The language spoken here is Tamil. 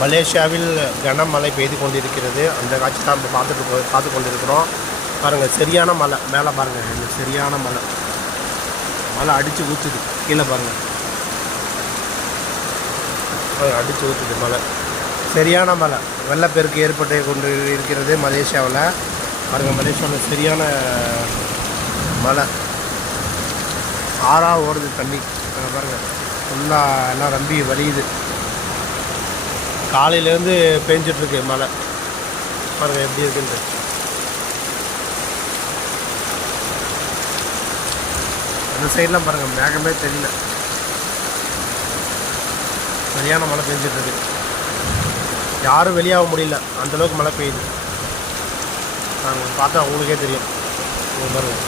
மலேசியாவில் கனமழை பெய்து கொண்டிருக்கிறது. அந்த காட்சி தான் இப்போ பார்த்து கொண்டிருக்கிறோம். பாருங்கள், சரியான மழை. மேலே பாருங்கள், இந்த சரியான மழை. மழை அடித்து ஊற்றுது. கீழே பாருங்கள், அடித்து ஊற்றுது மழை. சரியான மழை. வெள்ளப்பெருக்கு ஏற்பட்டு கொண்டு இருக்கிறது மலேசியாவில். பாருங்கள், மலேசியாவில் சரியான மழை. ஆறாக ஓடுது தண்ணி. பாருங்கள், ஃபுல்லாக எல்லாம் ரம்பி வலியுது. காலையிலேருந்து பெஞ்சிட்ருக்கு மழை. பாருங்கள் எப்படி இருக்குன்ட்டு. அந்த சைட்லாம் பாருங்கள், மேகமே தெரியல. சரியான மழை பெஞ்சிட்ருக்கு. யாரும் வெளியாக முடியல, அந்தளவுக்கு மழை பெய்யுது. நாங்கள் பார்த்தா உங்களுக்கே தெரியும். பாருங்கள்.